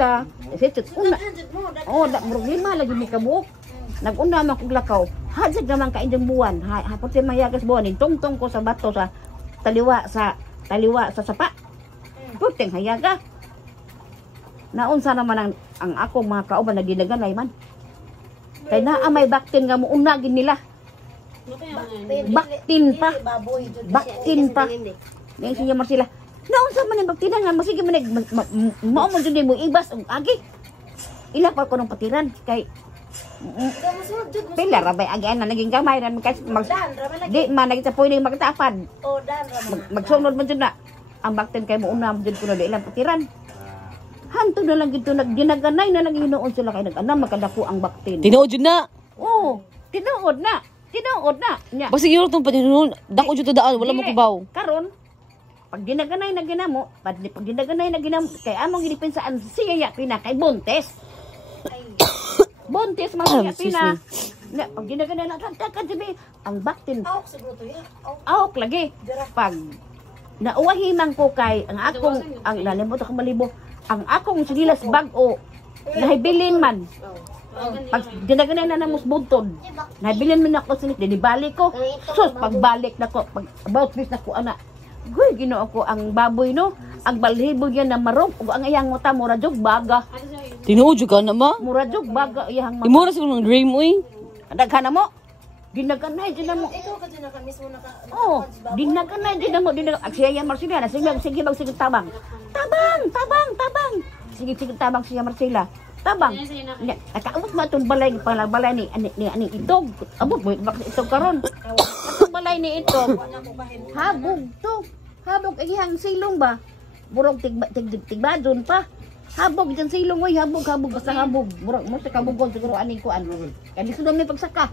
La, una. Oh, murag lima lagi mi kabuok. Nag-una man kog lakaw. Hajag naman ka inyong buwan. Hapon si mayagas buwan. Tungtong ko sa bato sa taliwa sa sapa. Puting hayaga. Naunsa naman ang akong mga kauban na ginaganay man. Kay naa may baktin nga mo unagin nila. Baktin pa. Ngayon siya Marcela. Naunsa man yung baktinan nga masige man mao mo jud mo ibas og agi. Ila pa ko nung patiran kay pila ra bay agi ana naging gamay ra di man nagita pwedeng magtapad. Magsunod man jud na. Ang baktin kay mo una mo jud kuno di ilang patiran. Hanto na lang gito nagdinaganay na lang hinuon sila kay nag-anam makadako ang baktin. Tinuod jud na. Oo, tinuod na. Nya. Basta yun itong paninuon, dako jud to daan, wala mo kubaw. Karon pag ginaganay na ginamo, pag ginaganay na ginamo, kay among ginipinsaan siya ya pina kay Bontes. Bontes man siya pina. Na pag ginaganay na tagtakan sibi ang baktin. Awok siguro to ya. Awok lagi. Pag nauwahimang ko kay ang akong ang nalimot ako malibo, ang akong sigilas bag-o nahibilin man. Pag ginaganay na namos buntod, nahibilin man ako sinit dinibalik ko. Sus pagbalik nako, pag about this nako ana. Goy Ginoo ko ang baboy no, ang balhibo niya na marong ug ang iyang mata mura jog baga. Tinuod jud ka na ma. Mura jog baga iyang mata. Imura siguro ng dream oy. Daghan na mo. Ginaganay din mo. Ikaw ka din naka mismo naka. Oh, dinaganay din mo dinaganay. Ang siya Marcela, sige tabang. Tabang. Sige tabang siya Marcela. Tabang. Nakaabot mo itong balay ni ani itog. Abot mo itog karon. Itong balay ni itog. Habog to. Habog iyang silong ba? Burog tigbadon pa. Habog dyan silong oy, habog basta habog. Burog mo sa kabugon siguro aning kuan. Kani sudo may pagsaka.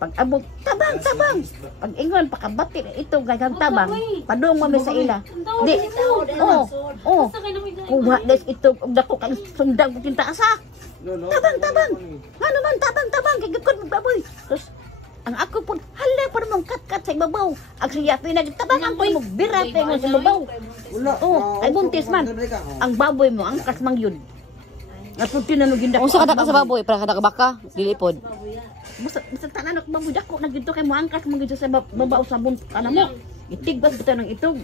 Pag abog tabang. Pag ingon pakabati ito gagang tabang. Padung mo sa ila. Di. Oh. Kuha des ito dako kay sundang putinta asa. Tabang. Ano man tabang kay gikod magbaboy. Terus ang ako pun hala pa mong kat sa ibabaw. Ang siya pinagtabangan ko mo birate mo sa ibabaw. Oh, ay buntis man. Ang baboy mo ang kasmang yun. Napunti na no gindak. Unsa ka sa baboy para kada ka baka dilipod. Basta tanan ak baboy dako na gito kay mo angkas mo gito sa babaw sa buntot ana mo. Itigbas bitaw ng itog.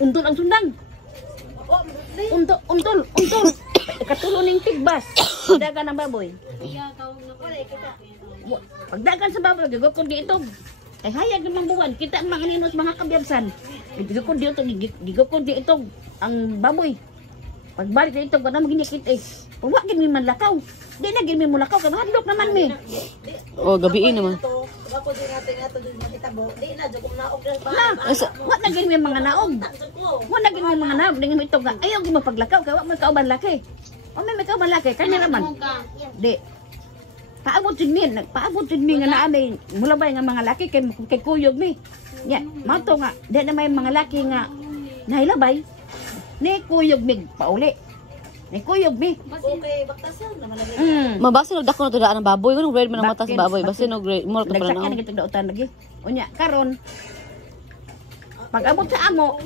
Untol ang sundang. Untol. Katulo ning tigbas. Dagan ang baboy. Pagdagan sa baboy, gigukon di itog. Ay hayag namang buwan, kita ang mga ninos, mga kabiyabsan. Gigukon di itog ang baboy. Pagbalik na itog, wala maginikit eh. Pagwagin mi man lakaw. Di na gini mo lakaw, kamahadlok naman mi. Oh, gabiin naman. Ako din natin nga to din makitabo. Di na jud kung naog na ba. Wa na gini mi mga naog. Wa na gini mi mga naog, dengan itog nga ayaw gi mapaglakaw kay wa may kauban laki. O may kauban laki, kanya naman. Di. Paabot jud mi nga naamay mulabay nga mga laki kay kuyog mi. Nya, mato nga, di na may mga laki nga nahilabay. Ni kuyog mi pauli. Ni kuyog mi. Okay, baktasan naman lagi. Mabasa no dako na to daan ang baboy, kuno grade man ang mata sa baboy, basta no grade mo to para Nagsaka na gitong dautan lagi. Unya karon pag-abot sa amo,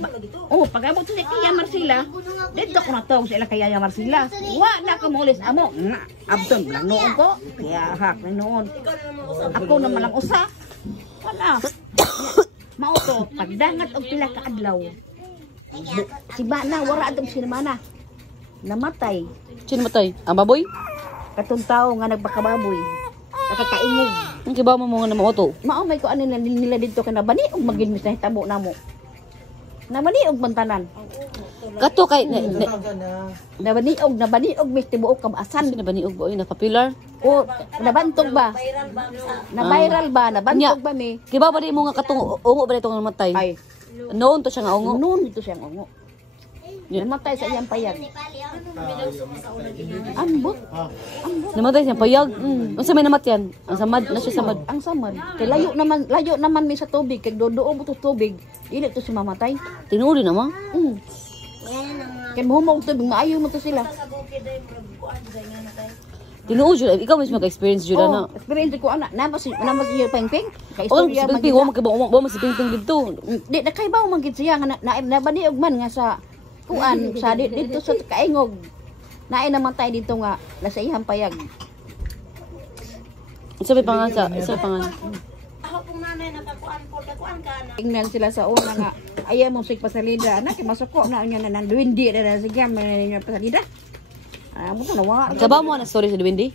pag-abot sa Tia Marcela, dito ko na tawag sa ila kay Yaya Marcela. Wa na ka mulis amo. Abton lang noon ko. Kaya hak na noon. Ako naman lang usa. Wala. Mao to, pagdangat og pila ka adlaw. Si Bana wara adtong sinamana. Namatay. Sino matay? Ang baboy? Katong tawo nga nagpakababoy. Nakakaingog. Ang kibaw mo mga na to. Mao may ko ano nila dito kana bani og magin mis na hitabo namo. Nabani og bantanan. Kato kay Nabani og mis tibuok kabaasan. Sino ba ni og boy naka-pillar? O nabantog ba? Viral ba sa Na viral ba? Nabantog ba mi? Kibaw ba di mo nga katong ungo ba itong namatay? Ay, Noon to siya nga ungo. noon dito siyang ungo. Namatay sa iyang payag. Ambot. Namatay siya payag. Unsa may namatyan? Ang samad na siya samad. Ang samad. Kay layo naman mi sa tubig. Kay doon mo to tubig. Dili to si mamatay. Tinuod na ma. Kay mahumog tubig, maayo mo to sila. sa bukid ay kuan dai nga na tay. Tinuod jud ikaw mismo ka-experience jud na. Experience ko ana. Namas siya pengpeng. Kay Oh, istorya si Pingping, wa mo si Pingping dito. Di na kay ba man gid siya nga nabaniog man nga sa kuan sa dito sa kaingog. Naay naman tayo dito nga nasa ihang payag. Isa pa pangan sa, isa pa pangan. Ako pong nanay nakakuan po, kakuan ka na. Tingnan sila sa una nga ayaw mo sig pasalida anak masuko na unya na nanduwindi na sige may pasalida. Mo to nawa. Kaba mo na story sa Duwindi?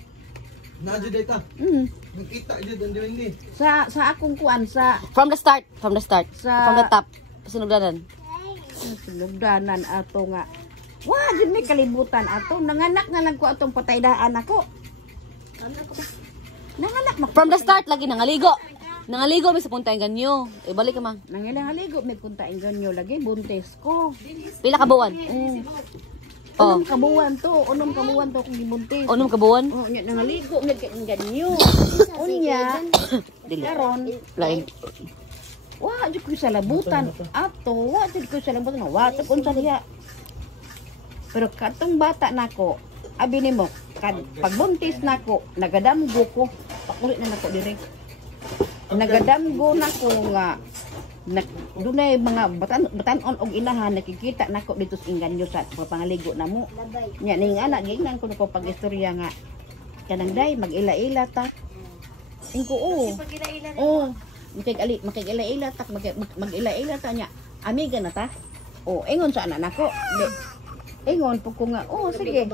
Nadyo data. Mm. Nakita dyan ang diwindi. Sa akong kuan sa From the start, from the start. Sa- From the top. Sinugdanan. sinugdanan ato nga. Wa jud may kalibutan ato nanganak na lang ko atong pataydaan ako. Nanganak mak From the start lagi nangaligo. Nangaligo mi sa puntay ganyo. Ibalik ka mang. nangilang aligo may punta ingonyo lagi buntis ko. Pila ka buwan? Oh. Unom kabuwan to kung gibuntis. Unom ka buwan? Oh, nya nangaligo may ingonyo. Unya Dili. karon Lain. wa jud ko sa labutan ato wa jud ko sa labutan wa to unsa diha. Pero katong bata nako abi nimo kad pagbuntis nako nagadamgo ko pakulit na nako dire. Nagadamgo nako nga dunay mga batan-on og inahan nakikita nako dito sa inganyo sa pangaligo namo. Nya ning anak gingnan ko nako pagistorya nga kanang day mag-ila-ila ta. Ingko oh. Makig-ila-ila ta mag-ila-ila ta nya. Amiga na ta. Oh, ingon sa anak nako. Ingon po ko nga, oh sige.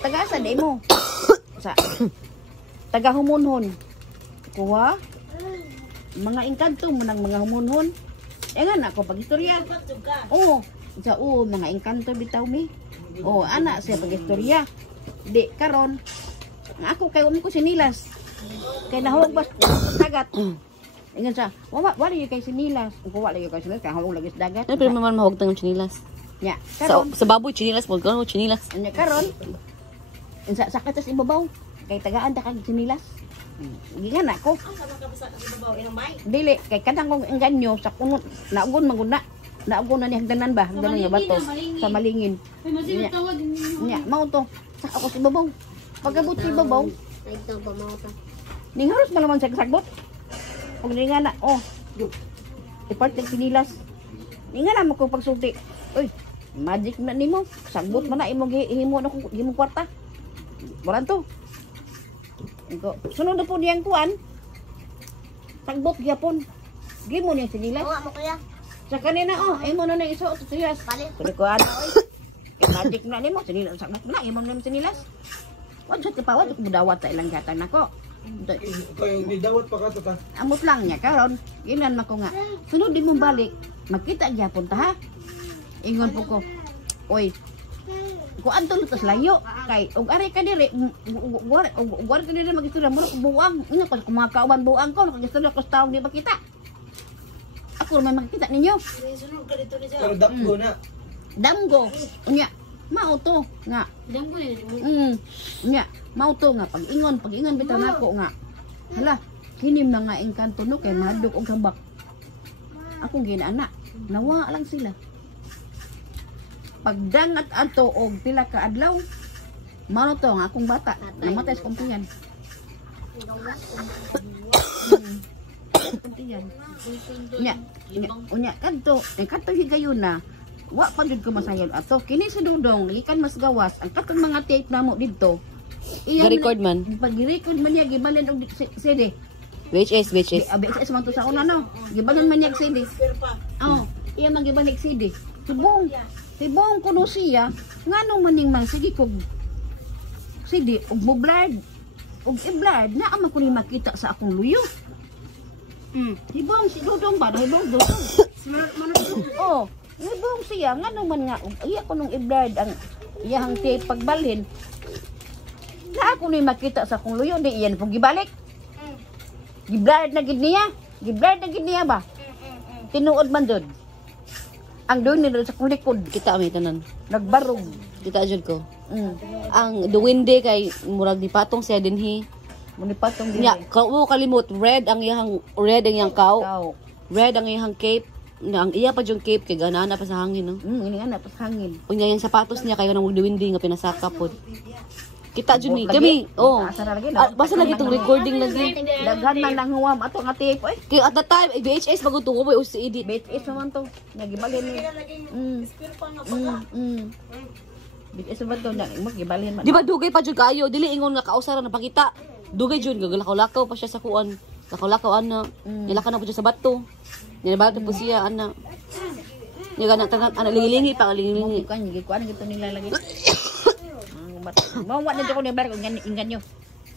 Tagasa di mo. Sa taga humunhon. Kuha. Mga engkanto mo ng mga humunhon. Nga na ako pagistorya. Oh, sa mga engkanto bitaw mi. Oh, anak siya pagistorya. Di karon nga ako kay ko sinilas. Kay nahog bas dagat. Ingon sa, wala yung kay sinilas. Kung wala yung kay sinilas, kay hawag lagi sa dagat. Ano pero man mahog tang chinilas? Nya, Sa, karon. sa baboy chinilas mo gano chinilas. Anya karon. Sa katas ibabaw kay tagaan ta kag sinilas. Gigan ako. Dili kay kadang kong engganyo sa kunot naugon maguna. Naugon na ni hagdanan ba? Hagdanan nga bato sa malingin. Nya, mao to. Sa ako sa ibabaw. Pagabot sa ibabaw, ning haros malaman sa sagbot. Og ni nga na, oh. Ipart sinilas. Ni nga na mo ko pagsulti. Uy, magic na nimo. Sagbot man na imong himo na imong kwarta. Bulan to. Iko, sunod na po niyang kuan. Sagbot gyapon. Gimo niya sinilas. Mo kuya. Sa kanina oh, imo na nang isuot sa sinilas. Kuno kuan. Kay magic na nimo sinilas sagbot na imo nimo sinilas. Wa jud ka pawat budawat sa ilang gatan nako. Kayo, di dawat pa ka to ta. Amot lang niya karon. Ginan mako nga. Sunod di mo balik. Magkita gyapon ta ha. Ingon po ko. Oy. Ko antol tas layo kay og ari ka dire war ka dire magistorya mo buang. Ina ko kumakauban buang ko nagistorya ko sa taong di makita. Ako man makita ninyo. Sunod ka dito ni Pero dakgo na. Damgo. Unya. Mao to nga. Damgo ni. Nya. Mao to nga pag ingon bitaw nako nga. Hala, hinim na nga engkanto no kay madug og hambak. Akong ginana, nawa lang sila. Pagdangat ato og pila ka adlaw, mao to nga akong bata, namatay sa kumpiyan. Kumpiyan. Unya kadto higayon na. Wa pa jud ko masayon ato. Kini sa dudong gikan mas gawas ang katong mga tape namo didto. Ga-record man. Pag-record man niya gibalin og CD. VHS. ABS man to sa una no. Gibalon man niya og CD. Oh, iya man gibalik CD. Tibong kuno siya ngano man ning man sige kog CD og mo blurred. Og i-blurred na man ko ni makita sa akong luyo. Tibong si Dudong ba? Dudong. Oh, tibong siya ngano man nga iya ko nung i-blurred ang iyang tape pagbalhin. Na ako ni makita sa akong luyo di iyan pong gibalik. Giblard na gid niya ba? Tinuod man dod. Ang doon nila sa akong likod Kita may tanan. nagbarog. Kita jud ko. Ang Duwindi kay murag dipatong siya dinhi. Muni patong din. Nya, mo kalimot red ang iyang kaw. Red ang iyang cape. Ang iya pa yung cape kay ganana pa sa hangin no. Ini nga na pas hangin. Unya yung sapatos niya kayo nang Duwindi nga pinasaka pod. Kita jud mi. Kami, oh. Asa na lagi, Basta lagi itong recording lagi. Daghan man nang huwam ato nga tape oy. Kaya at that time, VHS bago ito, boy, o si edit. BTS naman to. Nagibalhin ni. BTS naman to. Nagibalhin man. Di ba dugay pa jud kayo? Dili ingon nga kausaran na pakita. Dugay jud, gagalakaw-lakaw pa siya sa kuan. Lakaw-lakaw ana. Nilaka na po siya sa bato. Nilabalik po siya ana. Yung anak lingi-lingi pa, lingi-lingi. Kan gikuan gito nila lagi. Mau na ko ni balik ingan nyo.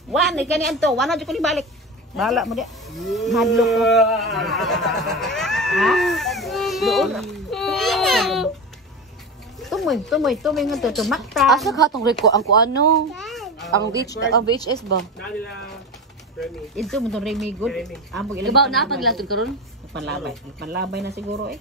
Wan ni kani anto, wana jud ko ni balik. Bala mo di. Hadlok ko. Ha? Doon. Tumoy nga to makta. Asa ka tong record ang kuano? Ang VHS ba? Ito mo to Remy good. Ambog Diba na paglatod karon? Panlabay na siguro eh.